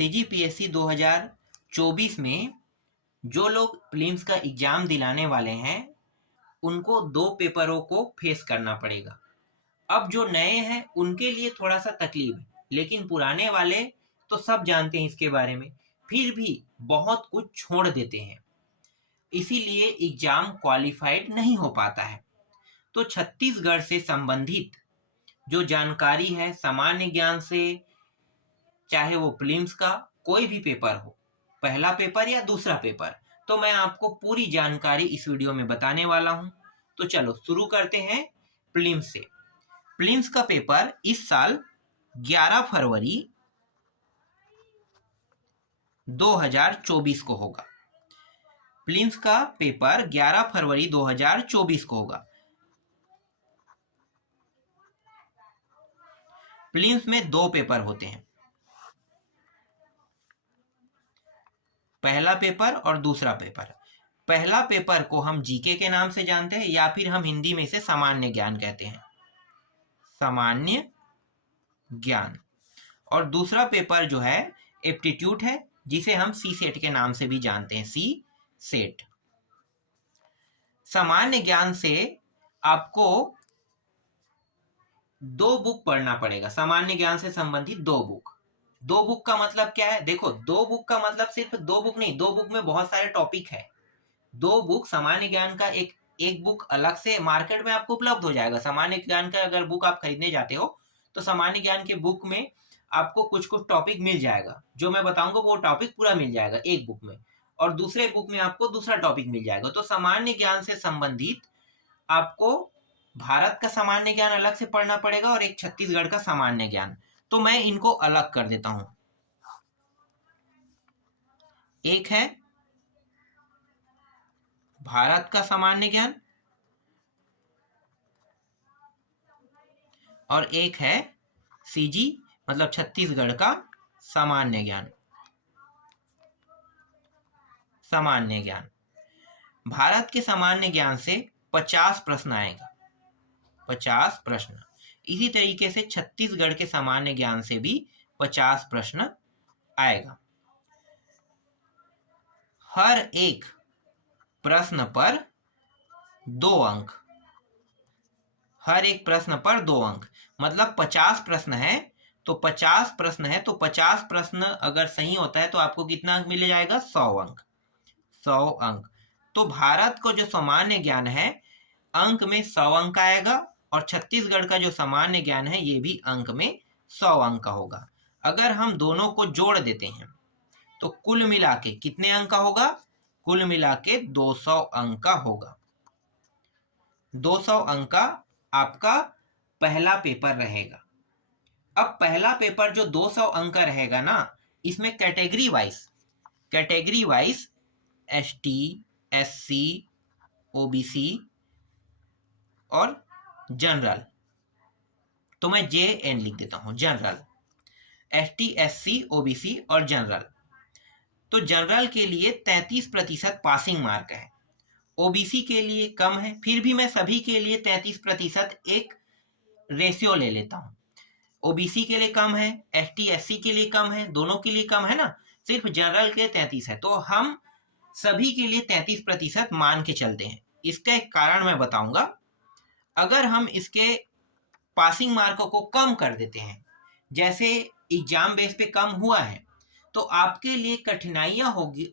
CGPSC 2024 में जो लोग प्रीलिम्स का एग्जाम दिलाने वाले हैं उनको 2 पेपरों को फेस करना पड़ेगा। अब जो नए हैं उनके लिए थोड़ा सा तकलीफ है, लेकिन पुराने वाले तो सब जानते हैं इसके बारे में, फिर भी बहुत कुछ छोड़ देते हैं, इसीलिए एग्जाम क्वालिफाइड नहीं हो पाता है। तो छत्तीसगढ़ से संबंधित जो जानकारी है सामान्य ज्ञान से, चाहे वो प्रीलिम्स का कोई भी पेपर हो, पहला पेपर या दूसरा पेपर, तो मैं आपको पूरी जानकारी इस वीडियो में बताने वाला हूं। तो चलो शुरू करते हैं प्रीलिम्स से। प्रीलिम्स का पेपर इस साल 11 फरवरी 2024 को होगा। प्रीलिम्स का पेपर 11 फरवरी 2024 को होगा। प्रीलिम्स में 2 पेपर होते हैं, पहला पेपर और दूसरा पेपर। पहला पेपर को हम जीके के नाम से जानते हैं या फिर हम हिंदी में इसे सामान्य ज्ञान कहते हैं, सामान्य ज्ञान। और दूसरा पेपर जो है एप्टीट्यूड है, जिसे हम सी सेट के नाम से भी जानते हैं, सी सेट। सामान्य ज्ञान से आपको 2 बुक पढ़ना पड़ेगा, सामान्य ज्ञान से संबंधित 2 बुक। 2 बुक का मतलब क्या है? देखो, 2 बुक का मतलब सिर्फ 2 बुक नहीं, 2 बुक में बहुत सारे टॉपिक है। 2 बुक सामान्य ज्ञान का एक बुक अलग से मार्केट में आपको उपलब्ध हो जाएगा। सामान्य ज्ञान का अगर बुक आप खरीदने जाते हो तो सामान्य ज्ञान के बुक में आपको कुछ कुछ टॉपिक मिल जाएगा, जो मैं बताऊंगा वो टॉपिक पूरा मिल जाएगा एक बुक में, और दूसरे बुक में आपको दूसरा टॉपिक मिल जाएगा। तो सामान्य ज्ञान से संबंधित आपको भारत का सामान्य ज्ञान अलग से पढ़ना पड़ेगा और एक छत्तीसगढ़ का सामान्य ज्ञान। तो मैं इनको अलग कर देता हूं। एक है भारत का सामान्य ज्ञान और एक है सीजी मतलब छत्तीसगढ़ का सामान्य ज्ञान। सामान्य ज्ञान, भारत के सामान्य ज्ञान से 50 प्रश्न आएगा, 50 प्रश्न। इसी तरीके से छत्तीसगढ़ के सामान्य ज्ञान से भी 50 प्रश्न आएगा। हर एक प्रश्न पर 2 अंक, हर एक प्रश्न पर 2 अंक, मतलब 50 प्रश्न है तो 50 प्रश्न है तो 50 प्रश्न अगर सही होता है तो आपको कितना अंक मिल जाएगा? 100 अंक, 100 अंक। तो भारत को जो सामान्य ज्ञान है अंक में 100 अंक आएगा और छत्तीसगढ़ का जो सामान्य ज्ञान है ये भी अंक में 100 अंक का होगा। अगर हम दोनों को जोड़ देते हैं तो कुल मिला के कितने अंक का होगा? कुल मिला के 200 अंक का होगा। 200 अंक का आपका पहला पेपर रहेगा। अब पहला पेपर जो 200 अंक का रहेगा ना, इसमें category wise ST, SC, OBC और जनरल, तो मैं JN लिख देता हूं, जनरल, ST, SC, OBC और जनरल। तो जनरल के लिए 33% पासिंग मार्क है, OBC के लिए कम है, फिर भी मैं सभी के लिए 33% एक रेशियो ले लेता हूं। OBC के लिए कम है, ST, SC के लिए कम है, दोनों के लिए कम है ना, सिर्फ जनरल के 33 है, तो हम सभी के लिए 33% मान के चलते हैं। इसका एक कारण मैं बताऊंगा। अगर हम इसके पासिंग मार्कों को कम कर देते हैं, जैसे एग्जाम बेस पे कम हुआ है, तो आपके लिए कठिनाइयां होगी,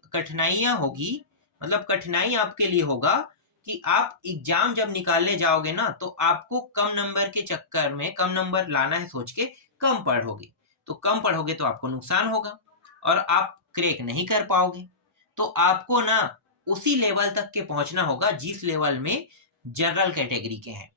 मतलब कठिनाई आपके लिए होगा कि आप एग्जाम जब निकालने जाओगे ना तो आपको कम नंबर के चक्कर में, कम नंबर लाना है सोच के कम पढ़ोगे, तो कम पढ़ोगे तो आपको नुकसान होगा और आप क्रैक नहीं कर पाओगे। तो आपको ना उसी लेवल तक के पहुंचना होगा जिस लेवल में जनरल कैटेगरी के हैं।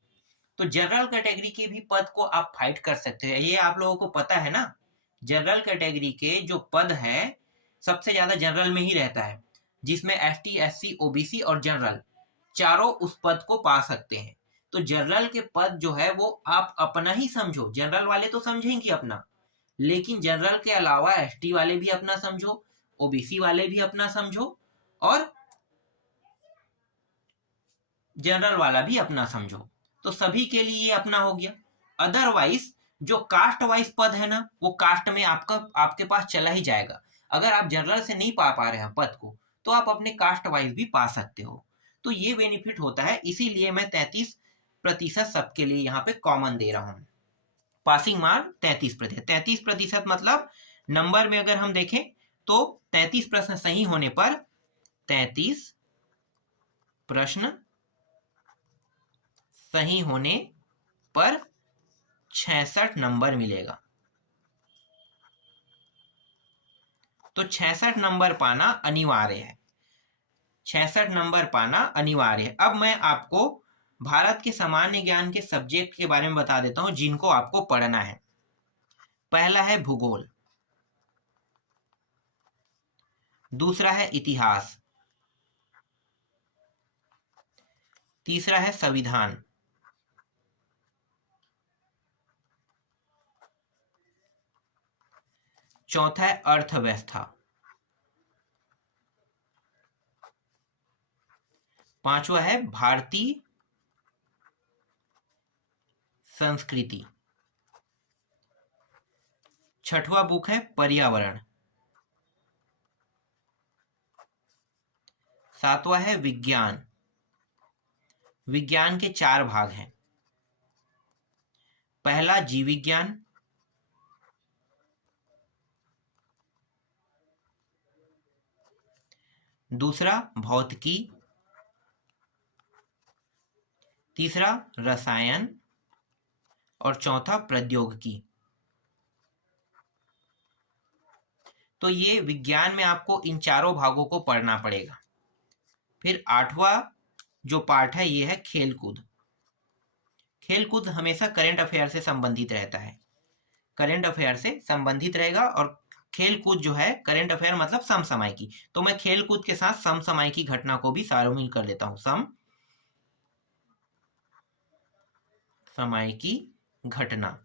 तो जनरल कैटेगरी के भी पद को आप फाइट कर सकते हैं, ये आप लोगों को पता है ना। जनरल कैटेगरी के जो पद है सबसे ज्यादा जनरल में ही रहता है, जिसमें ST, SC, OBC और जनरल चारों उस पद को पा सकते हैं। तो जनरल के पद जो है वो आप अपना ही समझो, जनरल वाले तो समझेंगे अपना, लेकिन जनरल के अलावा ST वाले भी अपना समझो, OBC वाले भी अपना समझो और जनरल वाला भी अपना समझो। तो सभी के लिए ये अपना हो गया। अदरवाइज जो कास्ट वाइज पद है ना, वो कास्ट में आपके पास चला ही जाएगा। अगर आप जनरल से नहीं पा रहे हैं पद को, तो आप अपने कास्ट वाइज भी पा सकते हो। तो ये बेनिफिट होता है, इसीलिए मैं 33% सबके लिए यहाँ पे कॉमन दे रहा हूँ। Passing mark 33%। 33% मतलब नंबर में अगर हम देखें तो 33 प्रश्न सही होने पर 33 प्रश्न सही होने पर 66 नंबर मिलेगा। तो 66 नंबर पाना अनिवार्य है। 66 नंबर पाना अनिवार्य है। अब मैं आपको भारत के सामान्य ज्ञान के सब्जेक्ट के बारे में बता देता हूं जिनको आपको पढ़ना है। पहला है भूगोल, दूसरा है इतिहास, तीसरा है संविधान, चौथा है अर्थव्यवस्था, पांचवा है भारतीय संस्कृति, छठवां बुक है पर्यावरण, सातवां है विज्ञान। विज्ञान के 4 भाग हैं। पहला जीव विज्ञान, दूसरा भौतिकी, तीसरा रसायन और चौथा प्रौद्योगिकी। तो ये विज्ञान में आपको इन चारों भागों को पढ़ना पड़ेगा। फिर 8वां जो पार्ट है ये है खेलकूद। खेलकूद हमेशा करंट अफेयर से संबंधित रहता है, करंट अफेयर से संबंधित रहेगा। और खेलकूद जो है, करंट अफेयर मतलब समसामयिकी, तो मैं खेलकूद के साथ समसामयिकी घटना को भी शामिल कर लेता हूं। समसामयिकी घटना।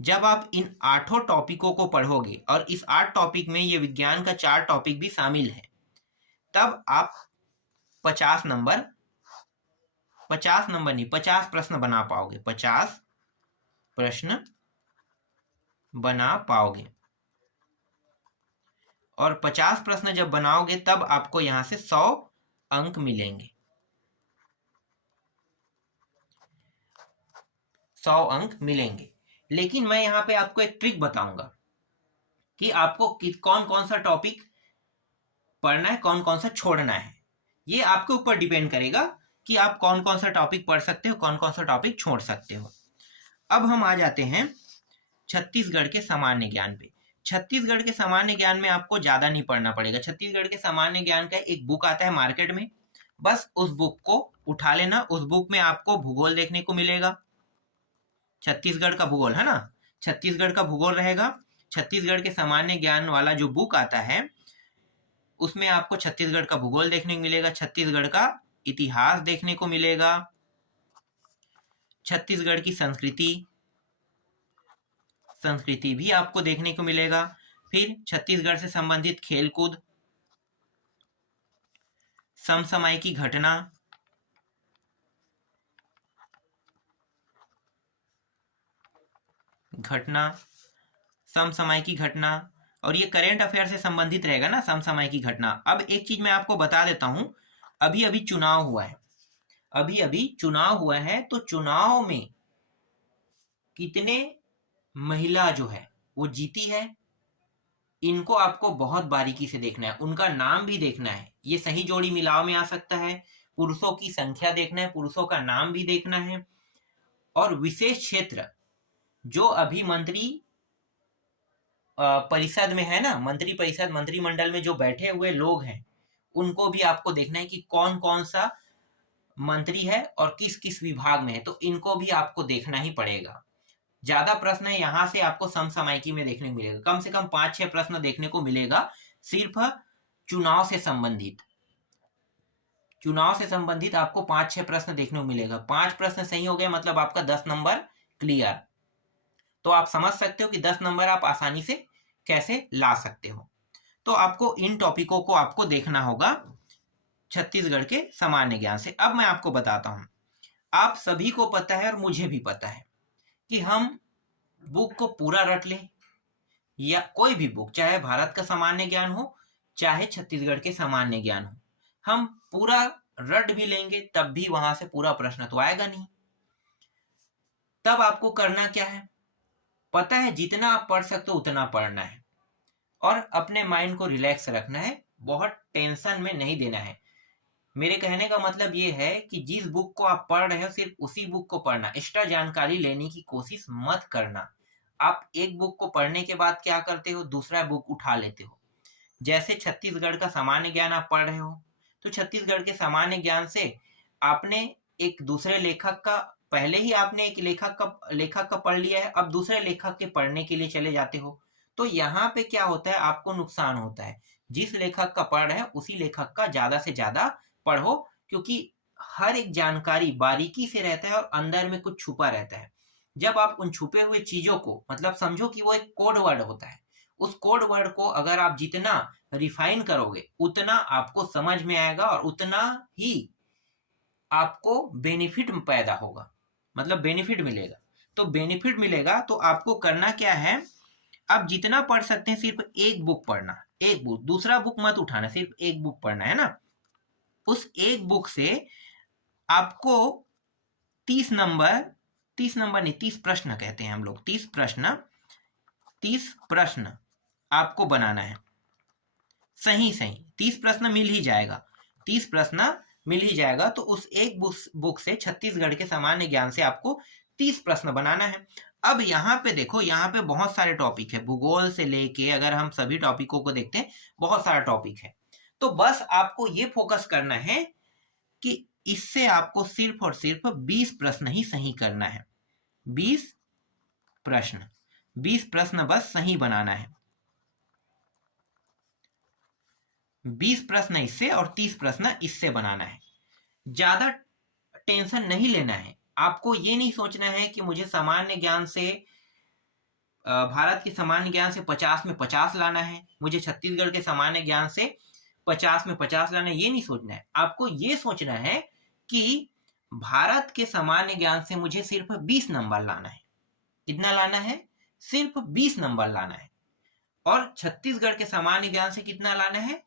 जब आप इन 8 टॉपिकों को पढ़ोगे और इस 8 टॉपिक में ये विज्ञान का 4 टॉपिक भी शामिल है, तब आप 50 नंबर नहीं 50 प्रश्न बना पाओगे। 50 प्रश्न बना पाओगे। और 50 प्रश्न जब बनाओगे तब आपको यहां से 100 अंक मिलेंगे। 100 अंक मिलेंगे। लेकिन मैं यहां पे आपको एक ट्रिक बताऊंगा कि आपको कौन कौन सा टॉपिक पढ़ना है, कौन कौन सा छोड़ना है। ये आपके ऊपर डिपेंड करेगा कि आप कौन कौन सा टॉपिक पढ़ सकते हो, कौन कौन सा टॉपिक छोड़ सकते हो। अब हम आ जाते हैं छत्तीसगढ़ के सामान्य ज्ञान पे। छत्तीसगढ़ के सामान्य ज्ञान में आपको ज्यादा नहीं पढ़ना पड़ेगा। छत्तीसगढ़ के सामान्य ज्ञान का एक बुक आता है मार्केट में, बस उस बुक को उठा लेना। उस बुक में आपको भूगोल देखने को मिलेगा, छत्तीसगढ़ का भूगोल है ना, छत्तीसगढ़ का भूगोल रहेगा। छत्तीसगढ़ के सामान्य ज्ञान वाला जो बुक आता है उसमें आपको छत्तीसगढ़ का भूगोल देखने को मिलेगा, छत्तीसगढ़ का इतिहास देखने को मिलेगा, छत्तीसगढ़ की संस्कृति भी आपको देखने को मिलेगा। फिर छत्तीसगढ़ से संबंधित खेलकूद, समसामयिकी समसामयिकी घटना, और ये करंट अफेयर से संबंधित रहेगा ना समसामयिकी घटना। अब एक चीज मैं आपको बता देता हूं, अभी अभी चुनाव हुआ है, तो चुनाव में कितने महिला जो है वो जीती है, इनको आपको बहुत बारीकी से देखना है। उनका नाम भी देखना है, ये सही जोड़ी मिलाव में आ सकता है। पुरुषों की संख्या देखना है, पुरुषों का नाम भी देखना है। और विशेष क्षेत्र जो अभी मंत्री परिषद में है ना, मंत्री परिषद मंत्रिमंडल में जो बैठे हुए लोग हैं, उनको भी आपको देखना है कि कौन कौन सा मंत्री है और किस किस विभाग में है। तो इनको भी आपको देखना ही पड़ेगा। ज्यादा प्रश्न है यहाँ से आपको समसामयिकी में देखने को मिलेगा, कम से कम 5-6 प्रश्न देखने को मिलेगा सिर्फ चुनाव से संबंधित आपको 5-6 प्रश्न देखने को मिलेगा। 5 प्रश्न सही हो गए मतलब आपका 10 नंबर क्लियर। तो आप समझ सकते हो कि 10 नंबर आप आसानी से कैसे ला सकते हो। तो आपको इन टॉपिकों को आपको देखना होगा छत्तीसगढ़ के सामान्य ज्ञान से। अब मैं आपको बताता हूं, आप सभी को पता है और मुझे भी पता है कि हम बुक को पूरा रट लें, या कोई भी बुक, चाहे भारत का सामान्य ज्ञान हो चाहे छत्तीसगढ़ के सामान्य ज्ञान हो, हम पूरा रट भी लेंगे तब भी वहां से पूरा प्रश्न तो आएगा नहीं। तब आपको करना क्या है, पता है जितना आप पढ़ सकते हो उतना पढ़ना है और अपने माइंड को रिलैक्स रखना है, बहुत टेंशन में नहीं देना है। मेरे कहने का मतलब ये है कि जिस बुक को आप पढ़ रहे हो सिर्फ उसी बुक को पढ़ना, एक्स्ट्रा जानकारी लेने की कोशिश मत करना। आप एक बुक को पढ़ने के बाद क्या करते हो, दूसरा बुक उठा लेते हो। जैसे छत्तीसगढ़ का सामान्य ज्ञान आप पढ़ रहे हो, तो छत्तीसगढ़ के सामान्य ज्ञान से आपने एक दूसरे लेखक का, पहले ही आपने एक लेखक का पढ़ लिया है, अब दूसरे लेखक के पढ़ने के लिए चले जाते हो, तो यहाँ पे क्या होता है, आपको नुकसान होता है। जिस लेखक का पढ़ रहे हैं उसी लेखक का ज्यादा से ज्यादा पढ़ो, क्योंकि हर एक जानकारी बारीकी से रहता है और अंदर में कुछ छुपा रहता है। जब आप उन छुपे हुए चीजों को, मतलब समझो कि वो एक कोड वर्ड होता है, उस कोड वर्ड को अगर आप जितना रिफाइन करोगे उतना आपको समझ में आएगा और उतना ही आपको बेनिफिट पैदा होगा, मतलब बेनिफिट मिलेगा। तो बेनिफिट मिलेगा तो आपको करना क्या है, आप जितना पढ़ सकते हैं सिर्फ एक बुक पढ़ना, एक बुक, दूसरा बुक मत उठाना, सिर्फ एक बुक पढ़ना है ना। उस एक बुक से आपको 30 नंबर नहीं 30 प्रश्न कहते हैं हम लोग, 30 प्रश्न आपको बनाना है। सही 30 प्रश्न मिल ही जाएगा, 30 प्रश्न मिल ही जाएगा। तो उस एक बुक से छत्तीसगढ़ के सामान्य ज्ञान से आपको 30 प्रश्न बनाना है। अब यहाँ पे देखो, यहाँ पे बहुत सारे टॉपिक है, भूगोल से लेके अगर हम सभी टॉपिकों को देखते हैं बहुत सारा टॉपिक है। तो बस आपको ये फोकस करना है कि इससे आपको सिर्फ और सिर्फ 20 प्रश्न ही सही करना है। 20 प्रश्न बस सही बनाना है। 20 प्रश्न इससे और 30 प्रश्न इससे बनाना है। ज्यादा टेंशन नहीं लेना है। आपको ये नहीं सोचना है कि मुझे सामान्य ज्ञान से, भारत के सामान्य ज्ञान से 50 में 50 लाना है, मुझे छत्तीसगढ़ के सामान्य ज्ञान से 50 में 50 लाना है, ये नहीं सोचना है। आपको ये सोचना है कि भारत के सामान्य ज्ञान से मुझे सिर्फ 20 नंबर लाना है। कितना लाना है? सिर्फ 20 नंबर लाना है। और छत्तीसगढ़ के सामान्य ज्ञान से कितना लाना है?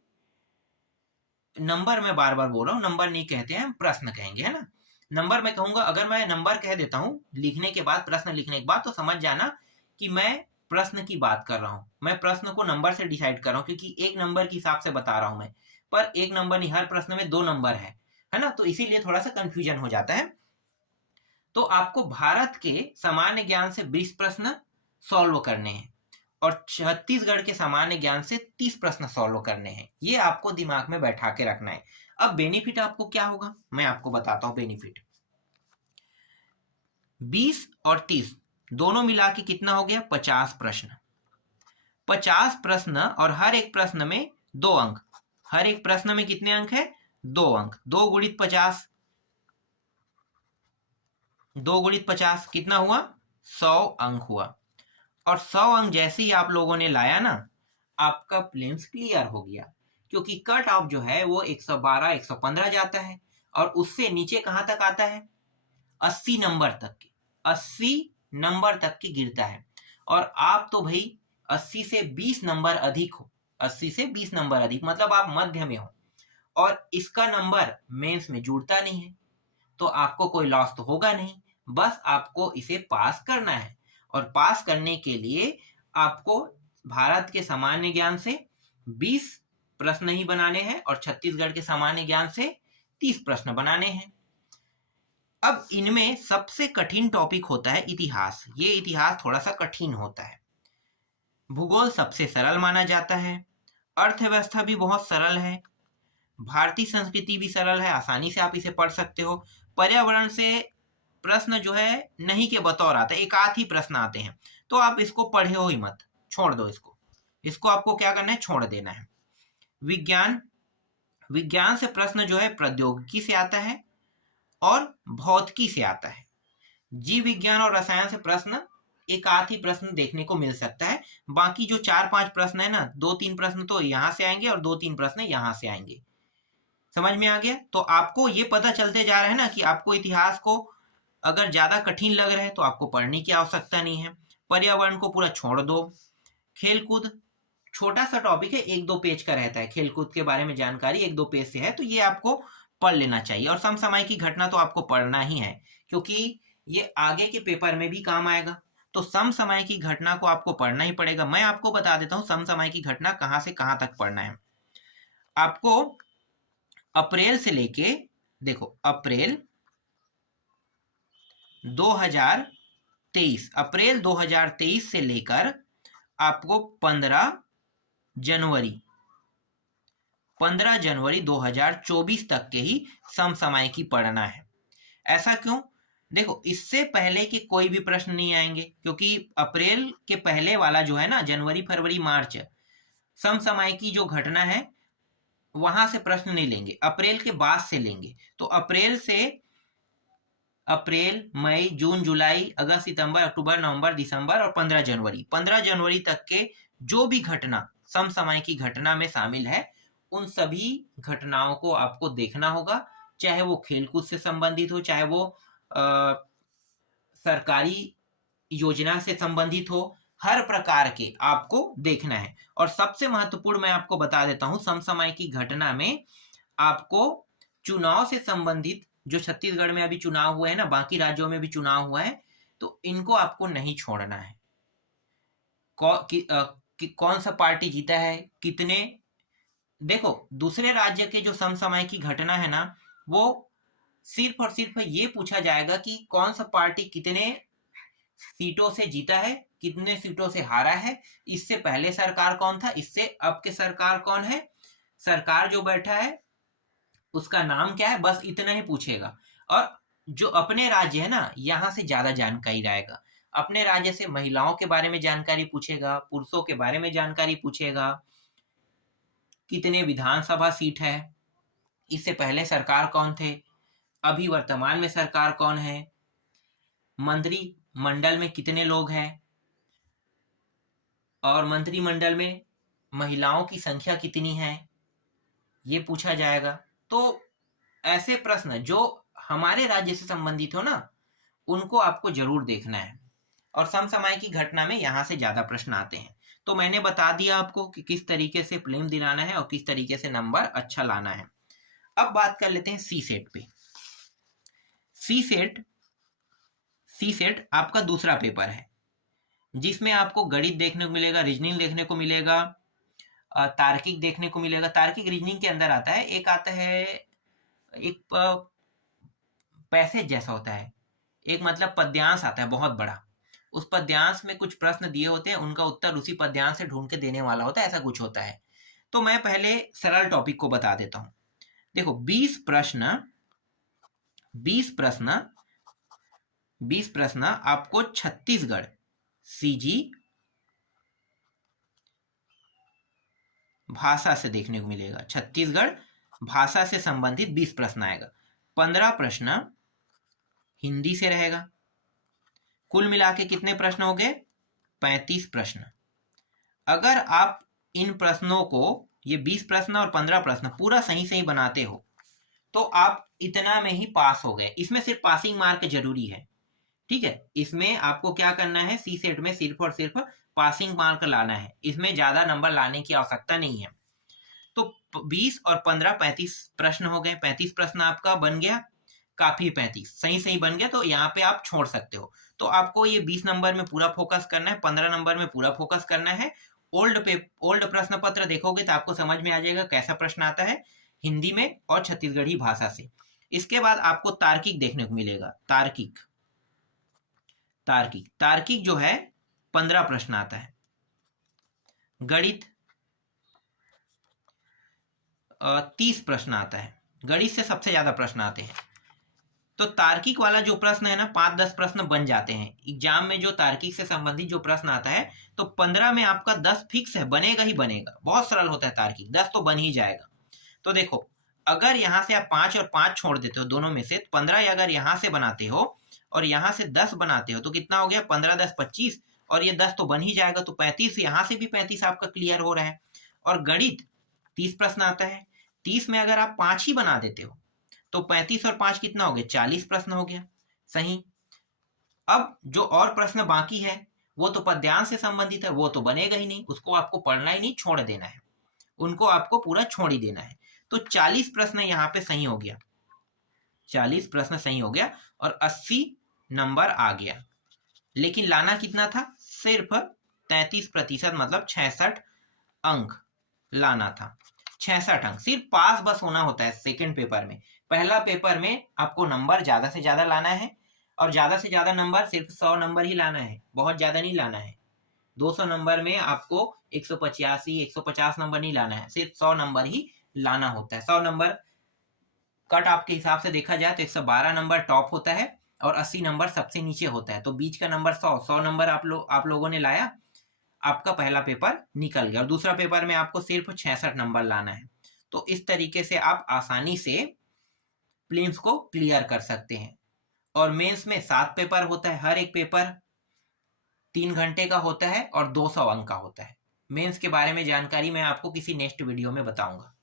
नंबर मैं बार बार बोल रहा हूँ, नंबर नहीं कहते हैं, प्रश्न कहेंगे, है ना। नंबर मैं कहूंगा, अगर मैं नंबर कह देता हूँ लिखने के बाद, प्रश्न लिखने के बाद, तो समझ जाना कि मैं प्रश्न की बात कर रहा हूँ। मैं प्रश्न को नंबर से डिसाइड कर रहा हूँ, क्योंकि एक नंबर के हिसाब से बता रहा हूँ मैं, पर एक नंबर नहीं, हर प्रश्न में 2 नंबर है ना, तो इसीलिए थोड़ा सा कंफ्यूजन हो जाता है। तो आपको भारत के सामान्य ज्ञान से 20 प्रश्न सॉल्व करने हैं और छत्तीसगढ़ के सामान्य ज्ञान से 30 प्रश्न सॉल्व करने हैं। ये आपको दिमाग में बैठा के रखना है। अब बेनिफिट आपको क्या होगा, मैं आपको बताता हूं बेनिफिट। 20 और 30 दोनों मिला के कितना हो गया? 50 प्रश्न। 50 प्रश्न और हर एक प्रश्न में 2 अंक। हर एक प्रश्न में कितने अंक है? 2 अंक। 2 गुणित 50, 2 गुणित 50 कितना हुआ? 100 अंक हुआ। और 100 अंक जैसे ही आप लोगों ने लाया ना, आपका प्रीलिम्स क्लियर हो गया, क्योंकि कट ऑफ जो है वो 112 115 जाता है और उससे नीचे कहां तक आता है? 80 नंबर तक के, 80 नंबर तक की गिरता है। और आप तो भाई 80 से 20 नंबर अधिक हो, 80 से 20 नंबर अधिक, मतलब आप मध्य में हो, और इसका नंबर मेंस में जुड़ता नहीं है, तो आपको कोई लॉस तो होगा नहीं, बस आपको इसे पास करना है। और पास करने के लिए आपको भारत के सामान्य ज्ञान से 20 प्रश्न ही बनाने हैं और छत्तीसगढ़ के सामान्य ज्ञान से 30 प्रश्न बनाने हैं। अब इनमें सबसे कठिन टॉपिक होता है इतिहास। ये इतिहास थोड़ा सा कठिन होता है। भूगोल सबसे सरल माना जाता है। अर्थव्यवस्था भी बहुत सरल है। भारतीय संस्कृति भी सरल है, आसानी से आप इसे पढ़ सकते हो। पर्यावरण से प्रश्न जो है नहीं के बतौर आता है, एक आध ही प्रश्न आते हैं, तो आप इसको पढ़े हो ही मत, छोड़ दो इसको आपको क्या करना है? छोड़ देना है। विज्ञान से प्रश्न जो है प्रौद्योगिकी से आता है और भौतिकी से आता है। जीव विज्ञान और रसायन से प्रश्न एक आध ही प्रश्न देखने को मिल सकता है। बाकी जो 4-5 प्रश्न है ना, 2-3 प्रश्न तो यहाँ से आएंगे और 2-3 प्रश्न यहाँ से आएंगे। समझ में आ गया? तो आपको ये पता चलते जा रहा है ना कि आपको इतिहास को अगर ज्यादा कठिन लग रहा है तो आपको पढ़ने की आवश्यकता नहीं है। पर्यावरण को पूरा छोड़ दो। खेलकूद छोटा सा टॉपिक है, 1-2 पेज का रहता है, खेलकूद के बारे में जानकारी 1-2 पेज से है, तो ये आपको पढ़ लेना चाहिए। और समसामयिक घटना तो आपको पढ़ना ही है, क्योंकि ये आगे के पेपर में भी काम आएगा। तो समसामयिक घटना को आपको पढ़ना ही पड़ेगा। मैं आपको बता देता हूँ समसामयिक घटना कहाँ से कहाँ तक पढ़ना है। आपको अप्रैल से लेके, देखो अप्रैल 2023, अप्रैल 2023 से लेकर आपको 15 जनवरी 2024 तक के ही समसामयिकी पढ़ना है। ऐसा क्यों? देखो, इससे पहले के कोई भी प्रश्न नहीं आएंगे, क्योंकि अप्रैल के पहले वाला जो है ना, जनवरी फरवरी मार्च, समसामयिकी जो घटना है वहां से प्रश्न नहीं लेंगे, अप्रैल के बाद से लेंगे। तो अप्रैल से अप्रैल, मई, जून, जुलाई, अगस्त, सितंबर, अक्टूबर, नवंबर, दिसंबर और 15 जनवरी तक के जो भी घटना समसामयिकी घटना में शामिल है, उन सभी घटनाओं को आपको देखना होगा, चाहे वो खेलकूद से संबंधित हो, चाहे वो सरकारी योजना से संबंधित हो, हर प्रकार के आपको देखना है। और सबसे महत्वपूर्ण मैं आपको बता देता हूं, समसामयिकी घटना में आपको चुनाव से संबंधित, जो छत्तीसगढ़ में अभी चुनाव हुए हैं ना, बाकी राज्यों में भी चुनाव हुआ है, तो इनको आपको नहीं छोड़ना है। कौन सा पार्टी जीता है, कितने, देखो दूसरे राज्य के जो समसामयिकी घटना है ना, वो सिर्फ और सिर्फ ये पूछा जाएगा कि कौन सा पार्टी कितने सीटों से जीता है, कितने सीटों से हारा है, इससे पहले सरकार कौन था, इससे अब के सरकार कौन है, सरकार जो बैठा है उसका नाम क्या है, बस इतना ही पूछेगा। और जो अपने राज्य है ना, यहाँ से ज्यादा जानकारी रहेगा। अपने राज्य से महिलाओं के बारे में जानकारी पूछेगा, पुरुषों के बारे में जानकारी पूछेगा, कितने विधानसभा सीट है, इससे पहले सरकार कौन थे, अभी वर्तमान में सरकार कौन है, मंत्रिमंडल में कितने लोग हैं, और मंत्रिमंडल में महिलाओं की संख्या कितनी है, ये पूछा जाएगा। तो ऐसे प्रश्न जो हमारे राज्य से संबंधित हो ना, उनको आपको जरूर देखना है। और समसामयिकी घटना में यहाँ से ज्यादा प्रश्न आते हैं। तो मैंने बता दिया आपको कि किस तरीके से प्रीलिम्स दिलाना है और किस तरीके से नंबर अच्छा लाना है। अब बात कर लेते हैं सी सेट पे। सी सेट आपका दूसरा पेपर है, जिसमें आपको गणित देखने को मिलेगा, रीजनिंग देखने को मिलेगा, तार्किक देखने को मिलेगा। तार्किक रीजनिंग के अंदर आता है, एक आता है, एक पैसेज जैसा होता है, एक मतलब पद्यांश आता है बहुत बड़ा, उस पद्यांश में कुछ प्रश्न दिए होते हैं, उनका उत्तर उसी पद्यांश से ढूंढ के देने वाला होता है, ऐसा कुछ होता है। तो मैं पहले सरल टॉपिक को बता देता हूं। देखो 20 प्रश्न आपको छत्तीसगढ़ सीजी भाषा से देखने को मिलेगा। छत्तीसगढ़ भाषा से संबंधित 20 प्रश्न आएगा। 15 प्रश्न हिंदी से रहेगा। कुल मिला के कितने प्रश्न हो गए? 35 प्रश्न। अगर आप इन प्रश्नों को, ये 20 प्रश्न और 15 प्रश्न पूरा सही सही बनाते हो, तो आप इतना में ही पास हो गए। इसमें सिर्फ पासिंग मार्क जरूरी है, ठीक है। इसमें आपको क्या करना है, सी सेट में सिर्फ और सिर्फ पासिंग मार्क लाना है, इसमें ज्यादा नंबर लाने की आवश्यकता नहीं है। तो 20 और 15 35 प्रश्न हो गए। 35 प्रश्न आपका बन गया, काफी 35 सही सही बन गया। तो यहाँ पे आप छोड़ सकते हो। तो आपको ये 20 नंबर में पूरा फोकस करना है, 15 नंबर में पूरा फोकस करना है। ओल्ड प्रश्न पत्र देखोगे तो आपको समझ में आ जाएगा कैसा प्रश्न आता है हिंदी में और छत्तीसगढ़ी भाषा से। इसके बाद आपको तार्किक देखने को मिलेगा। तार्किक जो है 15 प्रश्न आता है। गणित 30 प्रश्न आता है। गणित से सबसे ज्यादा प्रश्न आते हैं। तो तार्किक वाला जो प्रश्न है ना, 5-10 प्रश्न बन जाते हैं एग्जाम में। जो तार्किक से संबंधित जो प्रश्न आता है, तो 15 में आपका 10 फिक्स है, बनेगा ही बनेगा। बहुत सरल होता है तार्किक, 10 तो बन ही जाएगा। तो देखो, अगर यहाँ से आप 5 और 5 छोड़ देते हो दोनों में से, 15 अगर यहाँ से बनाते हो और यहाँ से 10 बनाते हो, तो कितना हो गया? 15 10 25, और ये 10 तो बन ही जाएगा। तो 35, यहाँ से भी 35 आपका क्लियर हो रहा है। और गणित 30 प्रश्न आता है। 30 में अगर आप 5 ही बना देते हो, तो 35 और 5 कितना हो गया? 40 प्रश्न हो गया। सही, अब जो और प्रश्न बाकी है वो तो पद्यांश से संबंधित है, वो तो बनेगा ही नहीं, उसको आपको पढ़ना ही नहीं, छोड़ देना है, उनको आपको पूरा छोड़ ही देना है। तो 40 प्रश्न यहाँ पे सही हो गया, 40 प्रश्न सही हो गया और 80 नंबर आ गया। लेकिन लाना कितना था? सिर्फ 33%, मतलब 66 अंक लाना था। 66 अंक, सिर्फ पास बस होना होता है सेकंड पेपर में। पहला पेपर में आपको नंबर ज्यादा से ज्यादा लाना है, और ज्यादा से ज्यादा नंबर सिर्फ 100 नंबर ही लाना है, बहुत ज्यादा नहीं लाना है। 200 नंबर में आपको 185 150 नंबर नहीं लाना है, सिर्फ 100 नंबर ही लाना होता है। 100 नंबर कट आपके हिसाब से देखा जाए तो 112 नंबर टॉप होता है और 80 नंबर सबसे नीचे होता है, तो बीच का नंबर 100 नंबर आप लोगों ने लाया, आपका पहला पेपर निकल गया। और दूसरा पेपर में आपको सिर्फ 66 नंबर लाना है। तो इस तरीके से आप आसानी से प्रीलिम्स को क्लियर कर सकते हैं। और मेंस में 7 पेपर होता है, हर एक पेपर 3 घंटे का होता है और 200 अंक का होता है। मेंस के बारे में जानकारी मैं आपको किसी नेक्स्ट वीडियो में बताऊंगा।